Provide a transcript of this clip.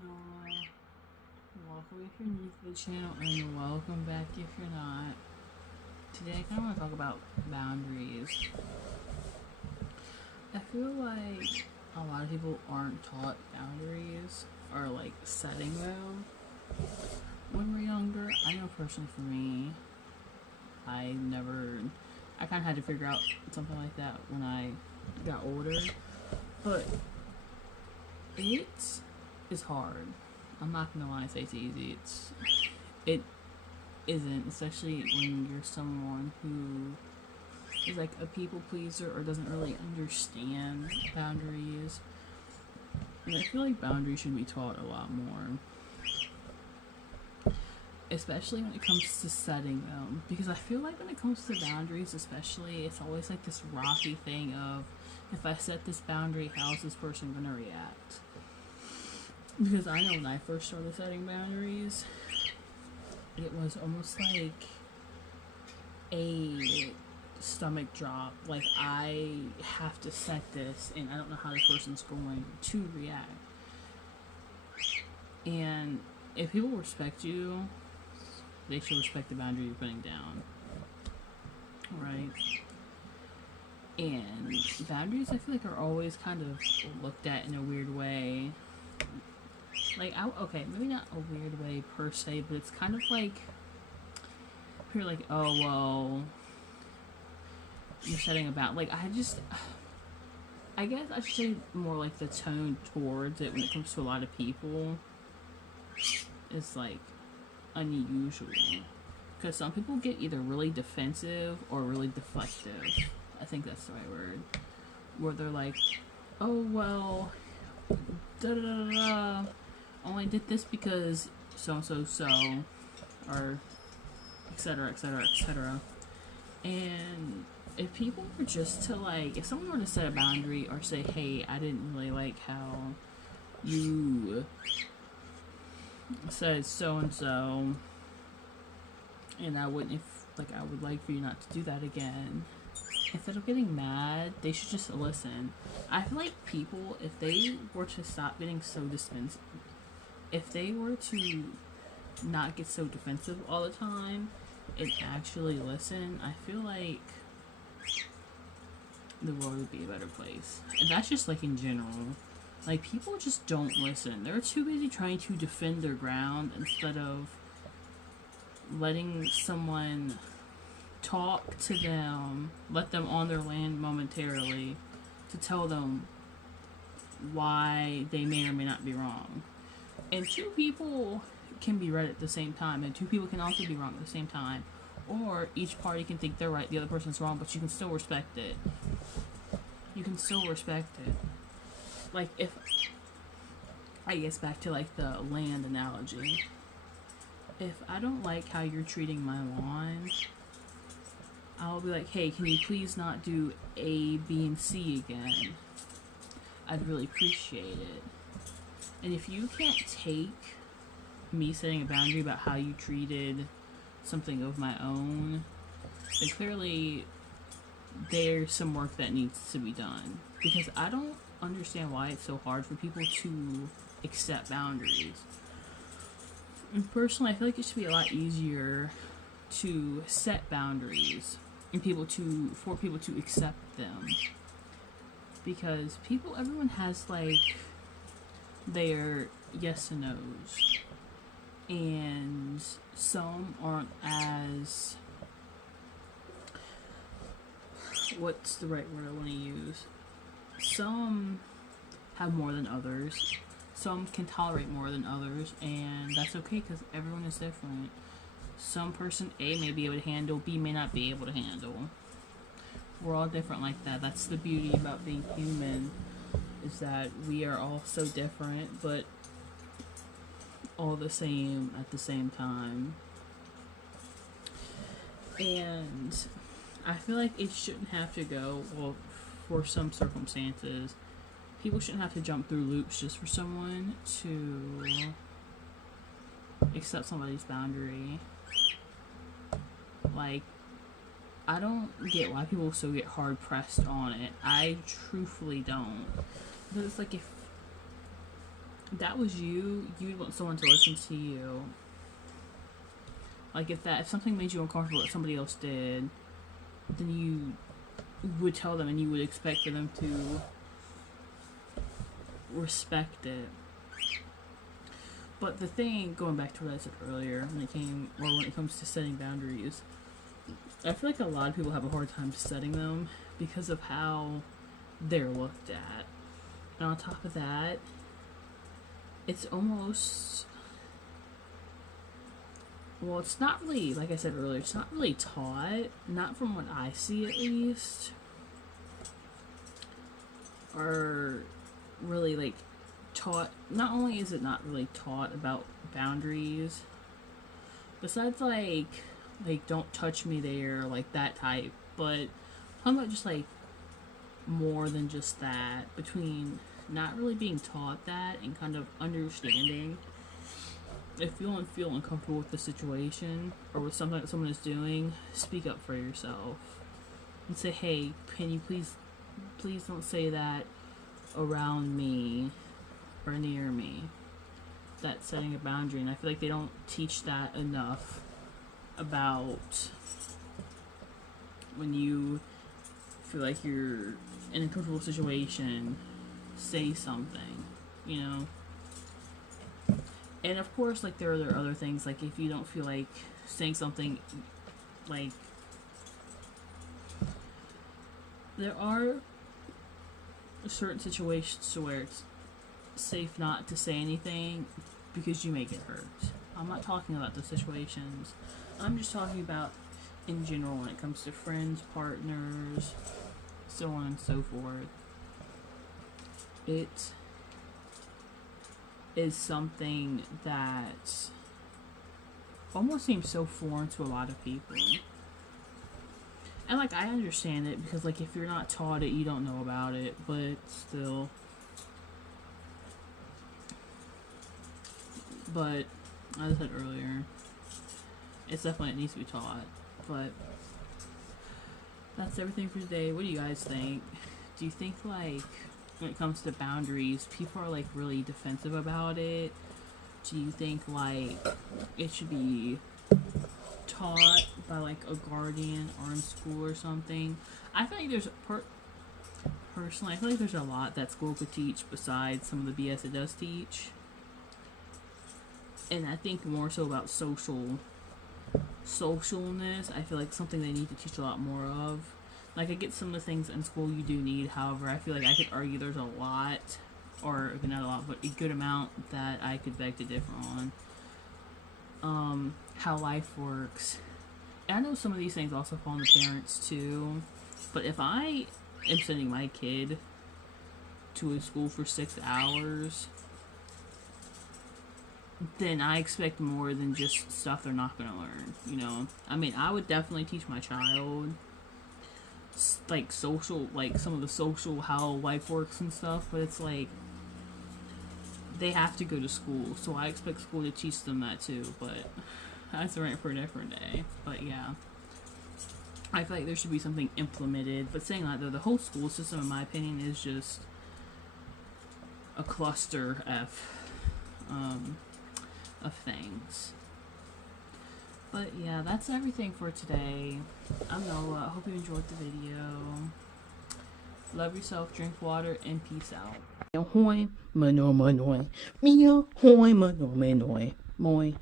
Noah. Welcome if you're new to the channel, and welcome back if you're not. Today I kind of want to talk about boundaries. I feel like a lot of people aren't taught boundaries or like setting them when we're younger. I know personally for me, I kind of had to figure out something like that when I got older, but it is hard. I'm not gonna lie and say it's easy. It isn't, especially when you're someone who is like a people pleaser or doesn't really understand boundaries. And I feel like boundaries should be taught a lot more, especially when it comes to setting them, because I feel like when it comes to boundaries especially, it's always like this rocky thing of, if I set this boundary, how's this person gonna react? Because I know when I first started setting boundaries, it was almost like a stomach drop. Like, I have to set this and I don't know how this person's going to react. And if people respect you, they should respect the boundary you're putting down, right? And boundaries, I feel like, are always kind of looked at in a weird way. Like, okay, maybe not a weird way per se, but it's kind of like, you're like, oh, well, you're setting about, like, I guess I should say more like the tone towards it when it comes to a lot of people is, like, unusual. Because some people get either really defensive or really deflective. I think that's the right word. Where they're like, oh, well, da-da-da-da-da. Oh, I did this because so, or etc, etc, etc. And if people were just to, like, if someone were to set a boundary or say, hey, I didn't really like how you said so-and-so, and I would like for you not to do that again, instead of getting mad, they should just listen. I feel like people, if they were to stop getting so dismissive, if they were to not get so defensive all the time and actually listen, I feel like the world would be a better place. And that's just, like, in general. Like, people just don't listen. They're too busy trying to defend their ground instead of letting someone talk to them, let them on their land momentarily, to tell them why they may or may not be wrong. And two people can be right at the same time, and two people can also be wrong at the same time. Or each party can think they're right, the other person's wrong, but you can still respect it. You can still respect it. Like, if, I guess back to, like, the land analogy. If I don't like how you're treating my lawn, I'll be like, hey, can you please not do A, B, and C again? I'd really appreciate it. And if you can't take me setting a boundary about how you treated something of my own, then clearly there's some work that needs to be done. Because I don't understand why it's so hard for people to accept boundaries. And personally, I feel like it should be a lot easier to set boundaries and for people to accept them. Because everyone has, like, their yes and no's. And some aren't as, what's the right word I want to use? Some have more than others. Some can tolerate more than others, and that's okay because everyone is different. Some person A may be able to handle, B may not be able to handle. We're all different like that. That's the beauty about being human, is that we are all so different, but all the same at the same time. And I feel like it shouldn't have to go, well, for some circumstances, people shouldn't have to jump through loops just for someone to accept somebody's boundary. Like, I don't get why people so get hard pressed on it. I truthfully don't. Because it's like, if that was you, you'd want someone to listen to you. Like if something made you uncomfortable that somebody else did, then you would tell them and you would expect for them to respect it. But the thing, going back to what I said earlier, when it comes to setting boundaries, I feel like a lot of people have a hard time setting them because of how they're looked at. And on top of that, it's almost, well, it's not really, like I said earlier, it's not really taught, not from what I see at least, or really like taught. Not only is it not really taught about boundaries, besides like don't touch me there, like that type, but how about just like more than just that, between not really being taught that and kind of understanding if you feel uncomfortable with the situation or with something that someone is doing, speak up for yourself and say, hey, can you please don't say that around me or near me. That's setting a boundary, and I feel like they don't teach that enough about when you feel like you're in a comfortable situation, say something, you know. And of course, like there are other things, like if you don't feel like saying something, like there are certain situations where it's safe not to say anything because you may get hurt. I'm not talking about the situations. I'm just talking about in general when it comes to friends, partners, so on and so forth. It is something that almost seems so foreign to a lot of people. And like I understand it because like if you're not taught it, you don't know about it, but still. But as I said earlier, it's definitely, it needs to be taught. But that's everything for today. What do you guys think? Do you think like when it comes to boundaries, people are like really defensive about it? Do you think like it should be taught by like a guardian or in school or something? I feel like there's personally, I feel like there's a lot that school could teach besides some of the BS it does teach. And I think more so about socialness. I feel like something they need to teach a lot more of. Like I get some of the things in school you do need, however, I feel like I could argue there's a lot, or not a lot, but a good amount that I could beg to differ on. How life works. And I know some of these things also fall on the parents too, but if I am sending my kid to a school for 6 hours, then I expect more than just stuff they're not going to learn, you know? I mean, I would definitely teach my child, like, social, like, some of the social, how life works and stuff, but it's like, they have to go to school, so I expect school to teach them that too, but that's a rant for a different day. But yeah, I feel like there should be something implemented, but saying that though, the whole school system, in my opinion, is just a cluster of things. But yeah, that's everything for today. I'm Noah. I hope you enjoyed the video. Love yourself, drink water, and peace out. Hoy, manoy, manoy. Mia, hoy, manoy, manoy. Moy.